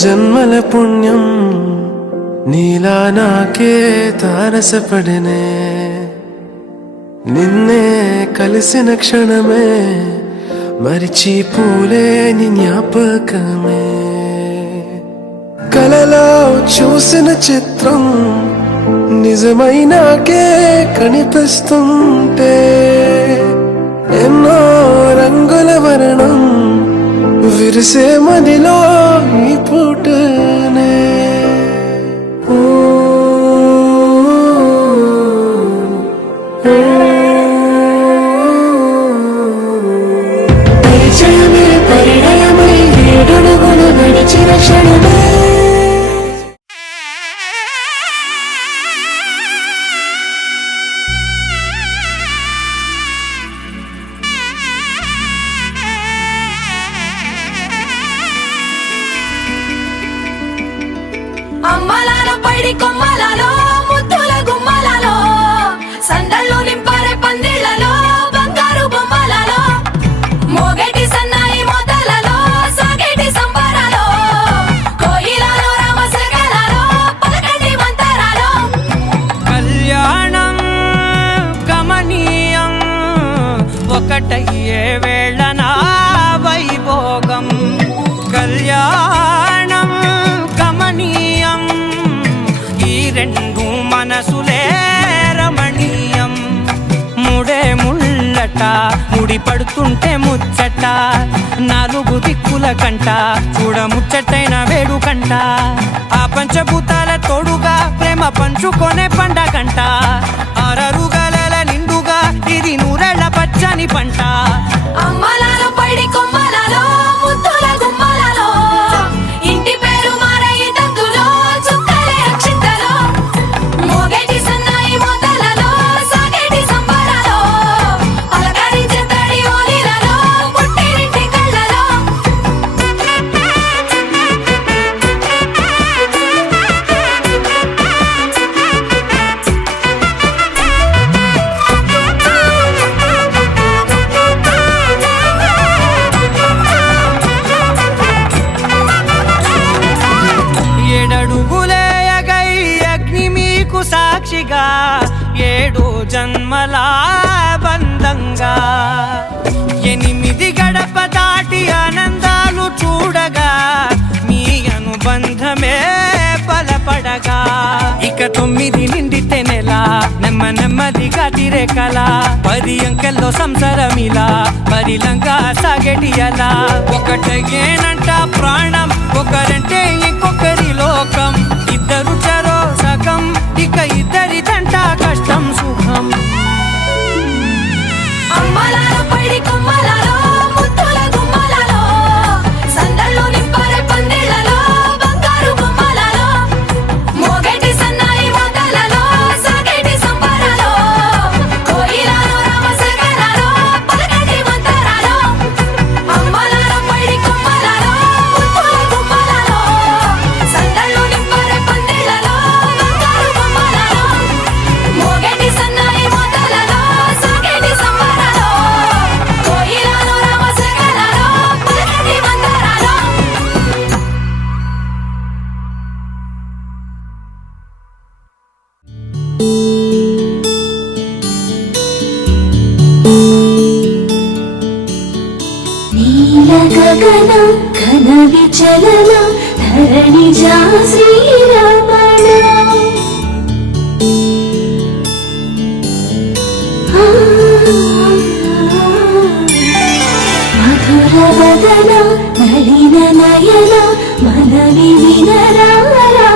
జన్మల పుణ్యం నీలా నాకే తారసపడినే నిన్నే కలిసిన క్షణమే మరిచిపోలేని జ్ఞాపకమే కలలో చూసిన చిత్రం నిజమైనాకే కనిపిస్తుంటే ఎన్నో రంగుల వర్ణం విరిసే మదిలో ఈ పూటనే పరిణయమై ఏడడుగులు నడిచిన క్షణమే అమ్మలాల పైడి కొమ్మలలో ముద్దుల గుమ్మలలో సందళ్ళు నింపరే పందిళ్లలో బంగారు బొమ్మలలో మోగేటి సన్నాయి మోతలలో సాగేటి సంబరాలో కోయిలలో రామశకలలో పలకండి మంతరాలో కళ్యాణం గమనీయం ఒకటయ్యే వేళ నా వైభోగం కళ్యాణం గమనీయం ఈ రెండు మనసులే రమణీయం ముడే ముళ్ళట ముడి పడుతుంటే ముచ్చట నాలుగు దిక్కుల కంట చూడ ముచ్చటైన వేడుకంట ఆ పంచభూతాల తోడుగా ప్రేమ పంచుకొనే పండగంట ఆరరుగల నిండుగా ఇది నూరెళ్ళ పచ్చని పంట అమ్మలాల పైడి కొమ్మలలో ముద్దుల గుమ్మలలో ఇంటి పేరు మారయి తందులో చుక్కలే అక్షింతలో మోగేటి సన్నాయి మోతలలో సాగేటి సంబరాలో పలకరించే తడి ఓలిలలో పుట్టినింటి కళ్ళలో ఏడడుగులే ఎగై అగ్ని మీకు సాక్షిగా ఏడు జన్మల బంధంగా ఎనిమిది గడప దాటి ఆనందాలు చూడగా మీ అనుబంధమే బలపడగా ఇక 9 నిండితే నెల నెమ్మదిగా తిరే కల 10 అంకెల్లో సంసారమిలా పరిలంగా సాగేటి అలా ఒకటేనంట ప్రాణం ఒకరంటే ఇంకొకరి లోకం ఇద్దరు చరో సగం ఇక ఇద్దరి తంట కష్టం సుఖం అమ్మలాల పైడి కొమ్మలలో ముద్దుల గుమ్మలలో సందళ్ళు నింపరే పందిళ్లలో బంగారు బొమ్మలలో మోగేటి సన్నాయి మోతలలో సాగేటి సంబరాలో కోయిలలో రామశకలలో పలకండి మంతరాలో అమ్మలాల పైడి కొమ్మలలో ముద్దుల గుమ్మలలో సందళ్ళు నింపరే పందిళ్లలో బంగారు బొమ్మలలో మోగేటి సన్నాయి మోతలలో సాగేటి సంబరాలో కోయిలలో రామశకలలో పలకండి మంతరాలో నీల గగన ఘన విచలన ధరణి శ్రీరమణ మధుర వదన నలిన నయన మనవి వినరారా